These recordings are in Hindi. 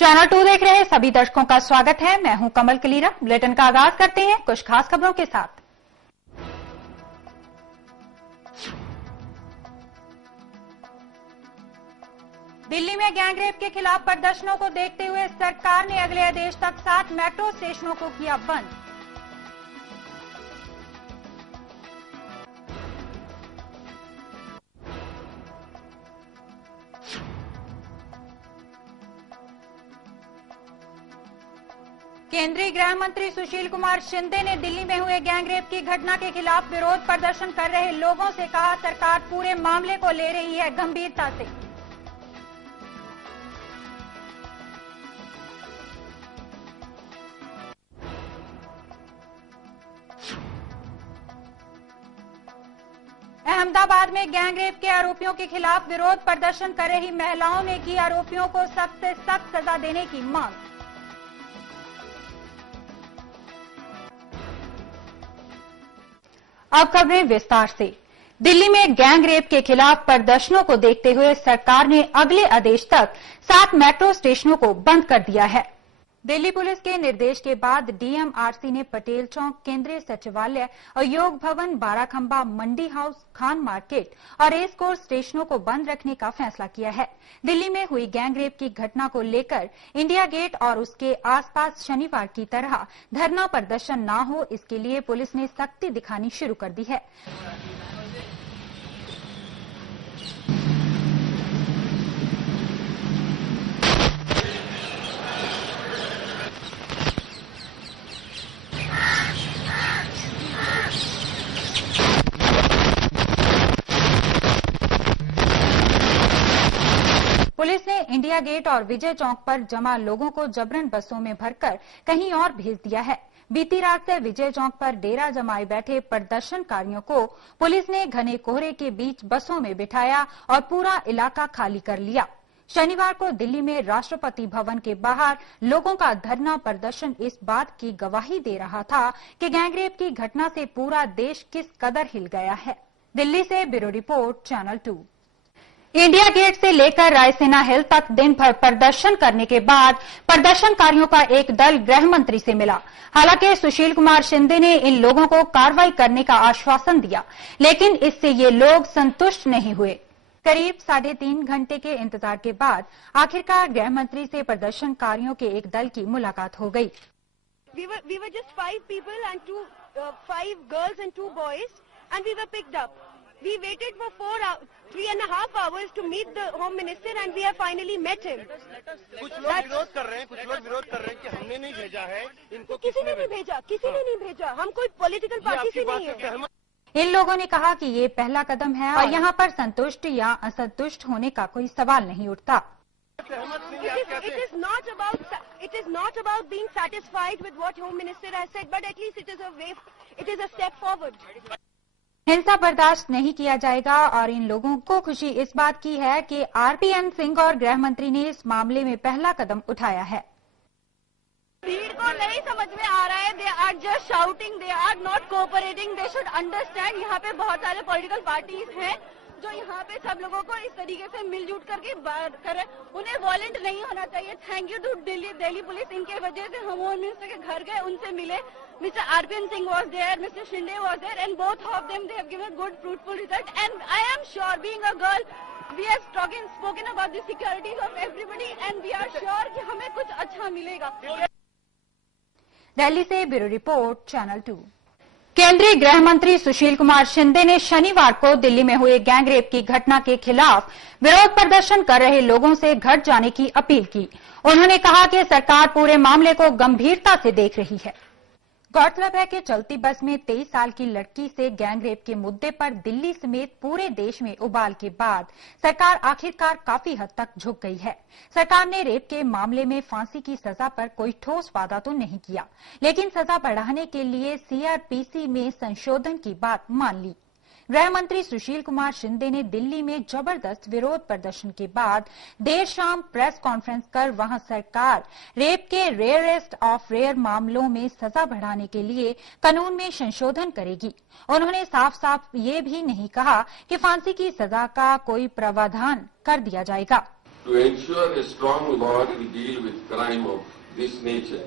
चैनल 2 देख रहे सभी दर्शकों का स्वागत है। मैं हूं कमल कलीरा। बुलेटिन का आगाज करते हैं कुछ खास खबरों के साथ। दिल्ली में गैंगरेप के खिलाफ प्रदर्शनों को देखते हुए सरकार ने अगले आदेश तक 7 मेट्रो स्टेशनों को किया बंद। केंद्रीय गृह मंत्री सुशील कुमार शिंदे ने दिल्ली में हुए गैंगरेप की घटना के खिलाफ विरोध प्रदर्शन कर रहे लोगों से कहा, सरकार पूरे मामले को ले रही है गंभीरता से। अहमदाबाद में गैंगरेप के आरोपियों के खिलाफ विरोध प्रदर्शन कर रही महिलाओं ने की आरोपियों को सख्त से सख्त सजा देने की मांग। अब खबरें विस्तार से। दिल्ली में गैंगरेप के खिलाफ प्रदर्शनों को देखते हुए सरकार ने अगले आदेश तक 7 मेट्रो स्टेशनों को बंद कर दिया है। दिल्ली पुलिस के निर्देश के बाद डीएमआरसी ने पटेल चौक, केंद्रीय सचिवालय और योग भवन, बाराखंबा, मंडी हाउस, खान मार्केट और रेस कोर्स स्टेशनों को बंद रखने का फैसला किया है। दिल्ली में हुई गैंगरेप की घटना को लेकर इंडिया गेट और उसके आसपास शनिवार की तरह धरना प्रदर्शन न हो, इसके लिए पुलिस ने सख्ती दिखानी शुरू कर दी है। पुलिस ने इंडिया गेट और विजय चौक पर जमा लोगों को जबरन बसों में भरकर कहीं और भेज दिया है। बीती रात से विजय चौक पर डेरा जमाए बैठे प्रदर्शनकारियों को पुलिस ने घने कोहरे के बीच बसों में बिठाया और पूरा इलाका खाली कर लिया। शनिवार को दिल्ली में राष्ट्रपति भवन के बाहर लोगों का धरना प्रदर्शन इस बात की गवाही दे रहा था कि गैंगरेप की घटना से पूरा देश किस कदर हिल गया है। दिल्ली से bureau report, channel 2। India gate से लेकर रायसीना हिल तक दिन भर प्रदर्शन करने के बाद प्रदर्शनकारियों का एक दल गृह मंत्री से मिला। हालांकि सुशील कुमार शिंदे ने इन लोगों को कार्रवाई करने का आश्वासन दिया, लेकिन इससे ये लोग संतुष्ट नहीं हुए। करीब 3.5 घंटे के इंतजार के बाद आखिरकार गृह मंत्री से प्रदर्शनकारियों के एक दल की मुलाकात हो गई। We were just 5 people and 5 girls and 2 boys, and we were picked up. We waited for 3.5 hours to meet the Home Minister, and we have finally met him. कुछ लोग विरोध कर रहे हैं, कि हमने नहीं भेजा है इनको। किसी ने नहीं भेजा, हम कोई पॉलिटिकल पार्टी से नहीं है। इन लोगों ने कहा कि ये पहला कदम है और यहाँ पर संतुष्ट या असंतुष्ट होने का कोई सवाल नहीं उठता। It is not about being satisfied with what Home Minister has said, but at least it is a step forward. हिंसा बर्दाश्त नहीं किया जाएगा और इन लोगों को खुशी इस बात की है कि आरपीएन सिंह और गृह मंत्री ने इस मामले में पहला कदम उठाया है। भीड़ को नहीं समझ में आ रहा है, they are just shouting, they are not cooperating, they should understand. यहाँ पे बहुत सारे पॉलिटिकल पार्टीज हैं जो यहाँ पे सब लोगों को इस तरीके से मिलजुल करके बात करें, उन्हें वॉलेंट नहीं होना चाहिए। Thank you to Delhi police, इनके वजह से हम होम मिनिस्टर के घर गए, उनसे मिले। Mr. RPN Singh was there, Mr. Shinde was there, and both of them, they have given a good, fruitful result. And I am sure, being a girl, we have spoken about the securities of everybody, and we are sure कि हमें कुछ अच्छा मिलेगा। दिल्ली से ब्यूरो रिपोर्ट, चैनल 2। केंद्रीय गृह मंत्री सुशील कुमार शिंदे ने शनिवार को दिल्ली में हुए गैंगरेप की घटना के खिलाफ विरोध प्रदर्शन कर रहे लोगों से घर जाने की अपील की। उन्होंने कहा कि सरकार पूरे मामले को गंभीरता से देख रही है। गौरतलब है कि चलती बस में 23 साल की लड़की से गैंगरेप के मुद्दे पर दिल्ली समेत पूरे देश में उबाल के बाद सरकार आखिरकार काफी हद तक झुक गई है। सरकार ने रेप के मामले में फांसी की सजा पर कोई ठोस वादा तो नहीं किया, लेकिन सजा बढ़ाने के लिए सीआरपीसी में संशोधन की बात मान ली। गृह मंत्री सुशील कुमार शिंदे ने दिल्ली में जबरदस्त विरोध प्रदर्शन के बाद देर शाम प्रेस कॉन्फ्रेंस कर वहां सरकार रेप के रेयरेस्ट ऑफ रेयर मामलों में सजा बढ़ाने के लिए कानून में संशोधन करेगी। उन्होंने साफ साफ ये भी नहीं कहा कि फांसी की सजा का कोई प्रावधान कर दिया जाएगा। To ensure a strong law to deal with crime of this nature,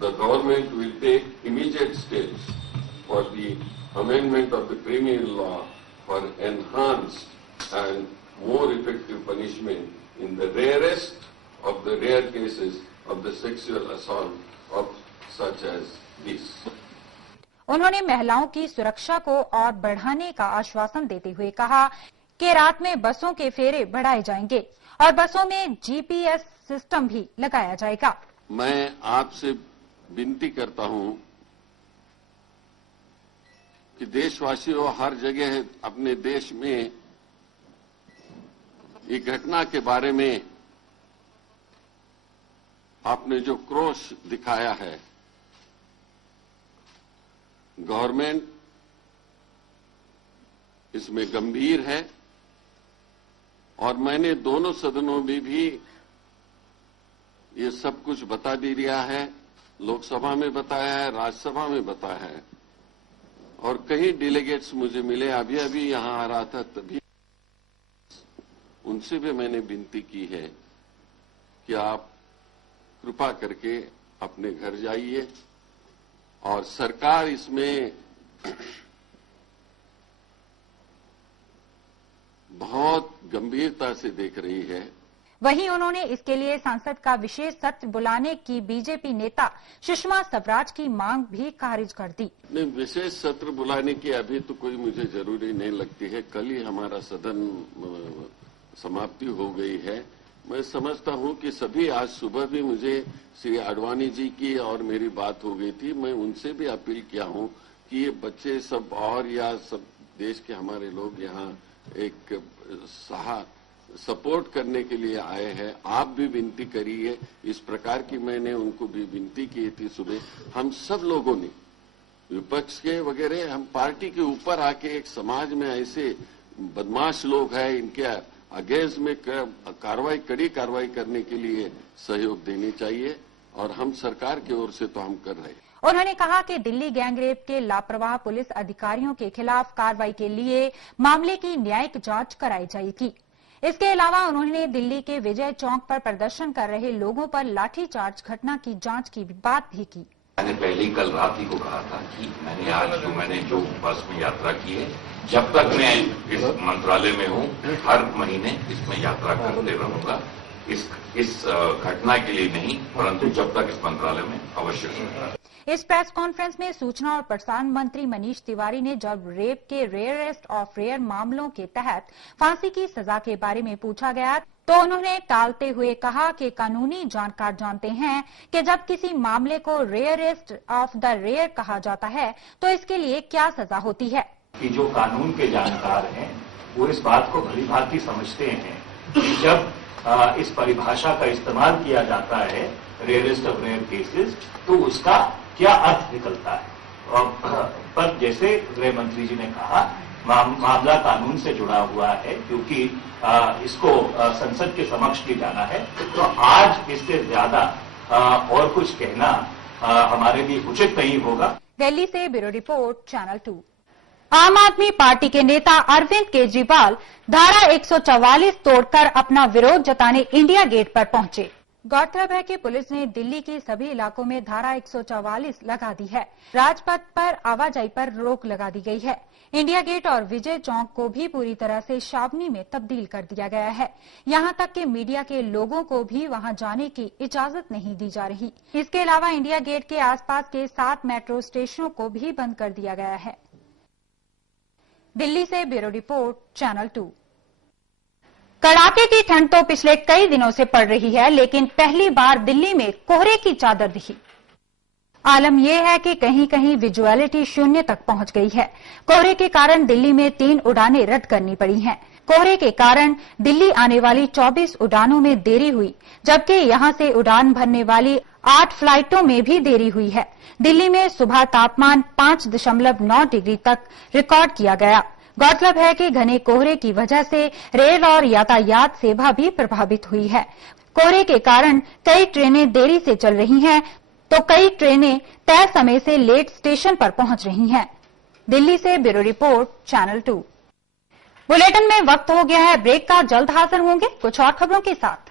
the government will take immediate steps for the amendment of the criminal law for enhanced and more effective punishment in the rarest of the rare cases of the sexual assault of such as this. उन्होंने महिलाओं की सुरक्षा को और बढ़ाने का आश्वासन देते हुए कहा कि रात में बसों के फेरे बढ़ाए जाएंगे और बसों में जीपीएस सिस्टम भी लगाया जाएगा। मैं आपसे विनती करता हूं कि देशवासियों हर जगह अपने देश में ये घटना के बारे में आपने जो क्रोश दिखाया है, गवर्नमेंट इसमें गंभीर है और मैंने दोनों सदनों में भी ये सब कुछ बता दिया है, लोकसभा में बताया है, राज्यसभा में बताया है और कई डेलीगेट्स मुझे मिले, अभी अभी यहां आ रहा था तभी उनसे भी मैंने विनती की है कि आप कृपा करके अपने घर जाइए और सरकार इसमें बहुत गंभीरता से देख रही है। वहीं उन्होंने इसके लिए संसद का विशेष सत्र बुलाने की बीजेपी नेता सुषमा स्वराज की मांग भी खारिज कर दी। नहीं, विशेष सत्र बुलाने की अभी तो कोई मुझे जरूरी नहीं लगती है। कल ही हमारा सदन समाप्ति हो गई है। मैं समझता हूं कि सभी, आज सुबह भी मुझे श्री आडवाणी जी की और मेरी बात हो गई थी। मैं उनसे भी अपील किया हूं कि ये बच्चे सब और या सब देश के हमारे लोग यहाँ एक सपोर्ट करने के लिए आए हैं। आप भी विनती करिए। इस प्रकार की मैंने उनको भी विनती की थी सुबह। हम सब लोगों ने, विपक्ष के वगैरह, हम पार्टी के ऊपर आके एक समाज में ऐसे बदमाश लोग हैं, इनके अगेंस्ट में कड़ी कार्रवाई करने के लिए सहयोग देनी चाहिए और हम सरकार की ओर से तो हम कर रहे हैं। उन्होंने कहा कि दिल्ली गैंगरेप के लापरवाह पुलिस अधिकारियों के खिलाफ कार्रवाई के लिए मामले की न्यायिक जांच कराई जाएगी। इसके अलावा उन्होंने दिल्ली के विजय चौक पर प्रदर्शन कर रहे लोगों पर लाठीचार्ज घटना की जांच की बात भी की। मैंने पहले ही कल रात ही को कहा था कि मैंने जो बस में यात्रा की है, जब तक मैं इस मंत्रालय में हूं, हर महीने इसमें यात्रा करते रहूंगा। इस घटना के लिए नहीं, परंतु जब तक इस मंत्रालय में अवश्य रहूंगा। इस प्रेस कॉन्फ्रेंस में सूचना और प्रसारण मंत्री मनीष तिवारी ने जब रेप के रेयरेस्ट ऑफ रेयर मामलों के तहत फांसी की सजा के बारे में पूछा गया तो उन्होंने टालते हुए कहा कि कानूनी जानकार जानते हैं कि जब किसी मामले को रेयरेस्ट ऑफ द रेयर कहा जाता है तो इसके लिए क्या सजा होती है। कि जो कानून के जानकार हैं वो इस बात को भली भांति समझते हैं कि जब इस परिभाषा का इस्तेमाल किया जाता है रेयरेस्ट ऑफ रेयर केसेस, तो उसका क्या अर्थ निकलता है। पर जैसे गृह मंत्री जी ने कहा, मामला कानून से जुड़ा हुआ है, क्योंकि इसको संसद के समक्ष ले जाना है, तो आज इससे ज्यादा और कुछ कहना हमारे लिए उचित नहीं होगा। दिल्ली से ब्यूरो रिपोर्ट, चैनल 2। आम आदमी पार्टी के नेता अरविंद केजरीवाल धारा 144 तोड़कर अपना विरोध जताने इंडिया गेट पर पहुंचे। गौरतलब है कि पुलिस ने दिल्ली के सभी इलाकों में धारा 144 लगा दी है। राजपथ पर आवाजाही पर रोक लगा दी गई है। इंडिया गेट और विजय चौक को भी पूरी तरह से छावनी में तब्दील कर दिया गया है। यहां तक कि मीडिया के लोगों को भी वहां जाने की इजाजत नहीं दी जा रही। इसके अलावा इंडिया गेट के आसपास के 7 मेट्रो स्टेशनों को भी बंद कर दिया गया है। दिल्ली से ब्यूरो रिपोर्ट, चैनल 2। कड़ाके की ठंड तो पिछले कई दिनों से पड़ रही है, लेकिन पहली बार दिल्ली में कोहरे की चादर दिखी। आलम यह है कि कहीं कहीं विजुअलिटी शून्य तक पहुंच गई है। कोहरे के कारण दिल्ली में 3 उड़ानें रद्द करनी पड़ी हैं। कोहरे के कारण दिल्ली आने वाली 24 उड़ानों में देरी हुई, जबकि यहां से उड़ान भरने वाली 8 फ्लाइटों में भी देरी हुई है। दिल्ली में सुबह तापमान 5.9 डिग्री तक रिकॉर्ड किया गया। गौरतलब है कि घने कोहरे की वजह से रेल और यातायात सेवा भी प्रभावित हुई है। कोहरे के कारण कई ट्रेनें देरी से चल रही हैं, तो कई ट्रेनें तय समय से लेट स्टेशन पर पहुंच रही हैं। दिल्ली से ब्यूरो रिपोर्ट, चैनल 2। बुलेटिन में वक्त हो गया है ब्रेक का, जल्द हाजिर होंगे कुछ और खबरों के साथ।